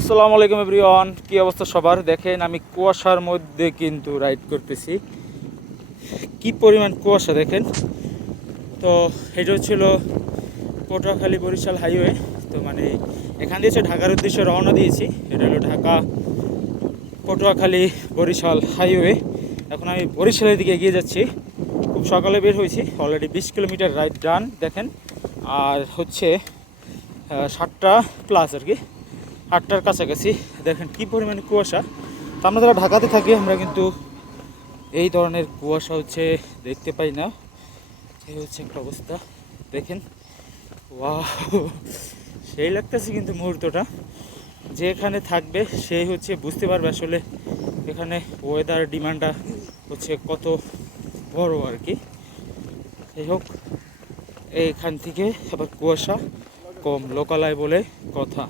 আসসালামু আলাইকুম এভরিওয়ান, কি অবস্থা সবার? দেখেন আমি কুয়াশার মধ্যে কিন্তু রাইড করতেছি। কি পরিমাণ কুয়াশা দেখেন। তো এটা হচ্ছিল পটুয়াখালী বরিশাল হাইওয়ে। তো মানে এখান দিয়ে হচ্ছে ঢাকার উদ্দেশ্যে রওনা দিয়েছি। এটা হলো ঢাকা পটুয়াখালী বরিশাল হাইওয়ে। এখন আমি বরিশালের দিকে এগিয়ে যাচ্ছি। খুব সকালে বের হয়েছি, অলরেডি 20 কিলোমিটার রাইড ডান দেখেন। আর হচ্ছে 7টা প্লাস আর কি, 8টার কাছাকাছি। দেখেন কি পরিমাণে কুয়াশা। তো আমরা যারা ঢাকাতে থাকি আমরা কিন্তু এই ধরনের কুয়াশা দেখতে পাই না। এই হচ্ছে একটা অবস্থা দেখেন। ওয়াও, সেই লাগতেছে কিন্তু মুহূর্তটা। যে এখানে থাকবে সেই বুঝতে পারবে আসলে এখানে ওয়েদার ডিমান্ডটা কত বড় আর কি। যাই হোক, এইখান থেকে আবার কুয়াশা কম, লোকালয় বলে কথা।